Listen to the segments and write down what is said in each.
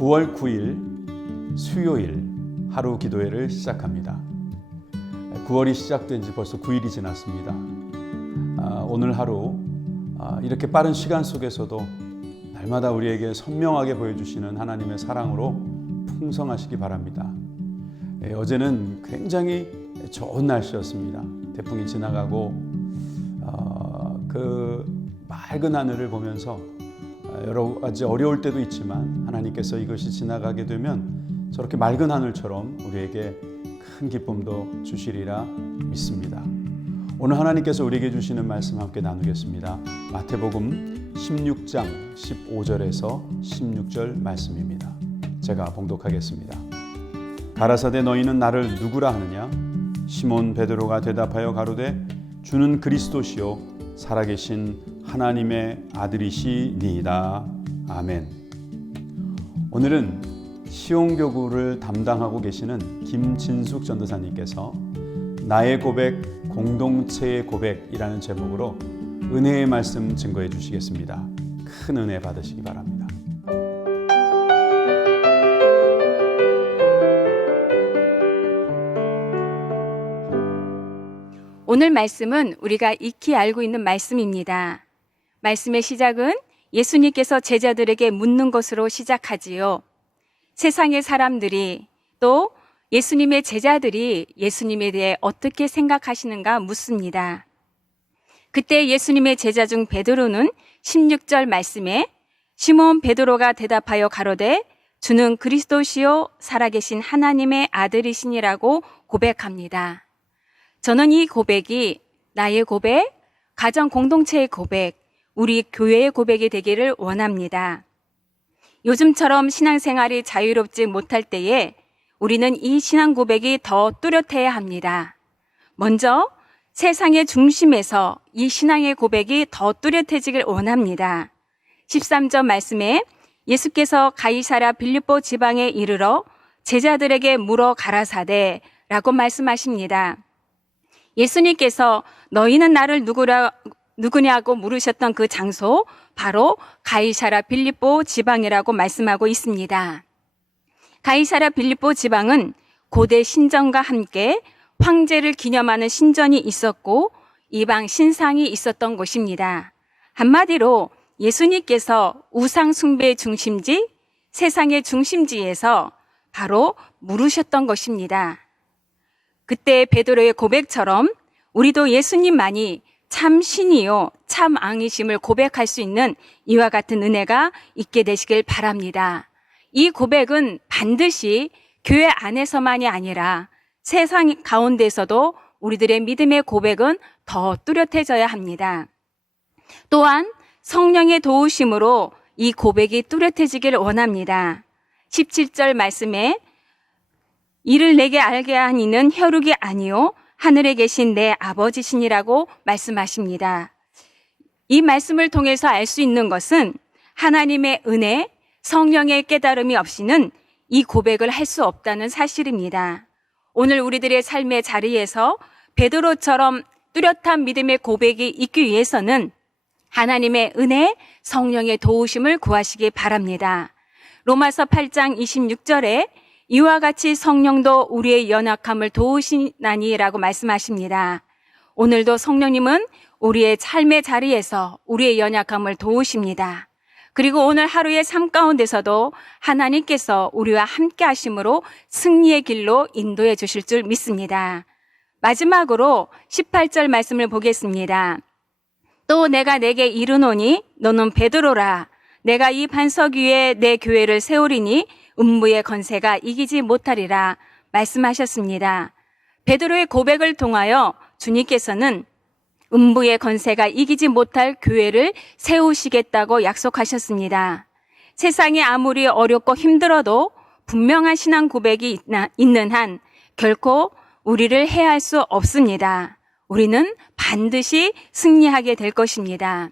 9월 9일 수요일 하루 기도회를 시작합니다. 9월이 시작된 지 벌써 9일이 지났습니다. 오늘 하루 이렇게 빠른 시간 속에서도 날마다 우리에게 선명하게 보여주시는 하나님의 사랑으로 풍성하시기 바랍니다. 어제는 굉장히 좋은 날씨였습니다. 태풍이 지나가고 그 맑은 하늘을 보면서 여러 가지 어려울 때도 있지만 하나님께서 이것이 지나가게 되면 저렇게 맑은 하늘처럼 우리에게 큰 기쁨도 주시리라 믿습니다. 오늘 하나님께서 우리에게 주시는 말씀 함께 나누겠습니다. 마태복음 16장 15절에서 16절 말씀입니다. 제가 봉독하겠습니다. 가라사대 너희는 나를 누구라 하느냐? 시몬 베드로가 대답하여 가로되 주는 그리스도시요 살아계신 하나님의 아들이시니이다. 아멘. 오늘은 시온교구를 담당하고 계시는 김진숙 전도사님께서 나의 고백, 공동체의 고백이라는 제목으로 은혜의 말씀 증거해 주시겠습니다. 큰 은혜 받으시기 바랍니다. 오늘 말씀은 우리가 익히 알고 있는 말씀입니다. 말씀의 시작은 예수님께서 제자들에게 묻는 것으로 시작하지요. 세상의 사람들이 또 예수님의 제자들이 예수님에 대해 어떻게 생각하시는가 묻습니다. 그때 예수님의 제자 중 베드로는 16절 말씀에 시몬 베드로가 대답하여 가로되 주는 그리스도시요 살아계신 하나님의 아들이시니라고 고백합니다. 저는 이 고백이 나의 고백, 가정 공동체의 고백, 우리 교회의 고백이 되기를 원합니다. 요즘처럼 신앙생활이 자유롭지 못할 때에 우리는 이 신앙 고백이 더 뚜렷해야 합니다. 먼저 세상의 중심에서 이 신앙의 고백이 더 뚜렷해지길 원합니다. 13절 말씀에 예수께서 가이사랴 빌립보 지방에 이르러 제자들에게 물어 가라사대 라고 말씀하십니다. 예수님께서 너희는 나를 누구냐고 물으셨던 그 장소 바로 가이사랴 빌립보 지방이라고 말씀하고 있습니다. 가이사랴 빌립보 지방은 고대 신전과 함께 황제를 기념하는 신전이 있었고 이방 신상이 있었던 곳입니다. 한마디로 예수님께서 우상 숭배의 중심지, 세상의 중심지에서 바로 물으셨던 것입니다. 그때 베드로의 고백처럼 우리도 예수님만이 참 신이요 참 왕이심을 고백할 수 있는 이와 같은 은혜가 있게 되시길 바랍니다. 이 고백은 반드시 교회 안에서만이 아니라 세상 가운데서도 우리들의 믿음의 고백은 더 뚜렷해져야 합니다. 또한 성령의 도우심으로 이 고백이 뚜렷해지기를 원합니다. 17절 말씀에 이를 내게 알게 한 이는 혈육이 아니요 하늘에 계신 내 아버지시니라고 말씀하십니다. 이 말씀을 통해서 알 수 있는 것은 하나님의 은혜, 성령의 깨달음이 없이는 이 고백을 할 수 없다는 사실입니다. 오늘 우리들의 삶의 자리에서 베드로처럼 뚜렷한 믿음의 고백이 있기 위해서는 하나님의 은혜, 성령의 도우심을 구하시기 바랍니다. 로마서 8장 26절에 이와 같이 성령도 우리의 연약함을 도우시나니라고 말씀하십니다. 오늘도 성령님은 우리의 삶의 자리에서 우리의 연약함을 도우십니다. 그리고 오늘 하루의 삶 가운데서도 하나님께서 우리와 함께 하심으로 승리의 길로 인도해 주실 줄 믿습니다. 마지막으로 18절 말씀을 보겠습니다. 또 내가 내게 이르노니 너는 베드로라. 내가 이 반석 위에 내 교회를 세우리니 음부의 건세가 이기지 못하리라 말씀하셨습니다. 베드로의 고백을 통하여 주님께서는 음부의 건세가 이기지 못할 교회를 세우시겠다고 약속하셨습니다. 세상이 아무리 어렵고 힘들어도 분명한 신앙 고백이 있는 한 결코 우리를 해할 수 없습니다. 우리는 반드시 승리하게 될 것입니다.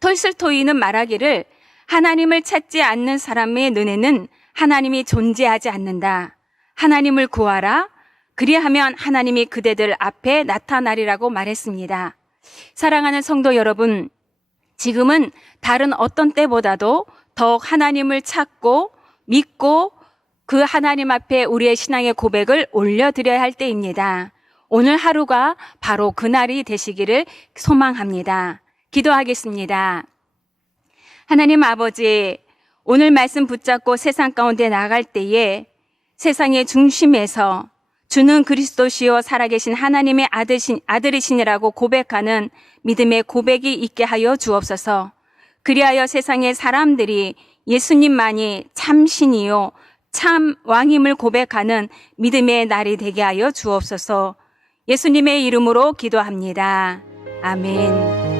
톨스토이는 말하기를 하나님을 찾지 않는 사람의 눈에는 하나님이 존재하지 않는다. 하나님을 구하라. 그리하면 하나님이 그대들 앞에 나타나리라고 말했습니다. 사랑하는 성도 여러분, 지금은 다른 어떤 때보다도 더욱 하나님을 찾고 믿고 그 하나님 앞에 우리의 신앙의 고백을 올려드려야 할 때입니다. 오늘 하루가 바로 그날이 되시기를 소망합니다. 기도하겠습니다. 하나님 아버지, 오늘 말씀 붙잡고 세상 가운데 나갈 때에 세상의 중심에서 주는 그리스도시요 살아계신 하나님의 아들이시니라고 고백하는 믿음의 고백이 있게 하여 주옵소서. 그리하여 세상의 사람들이 예수님만이 참 신이요 참 왕임을 고백하는 믿음의 날이 되게 하여 주옵소서. 예수님의 이름으로 기도합니다. 아멘.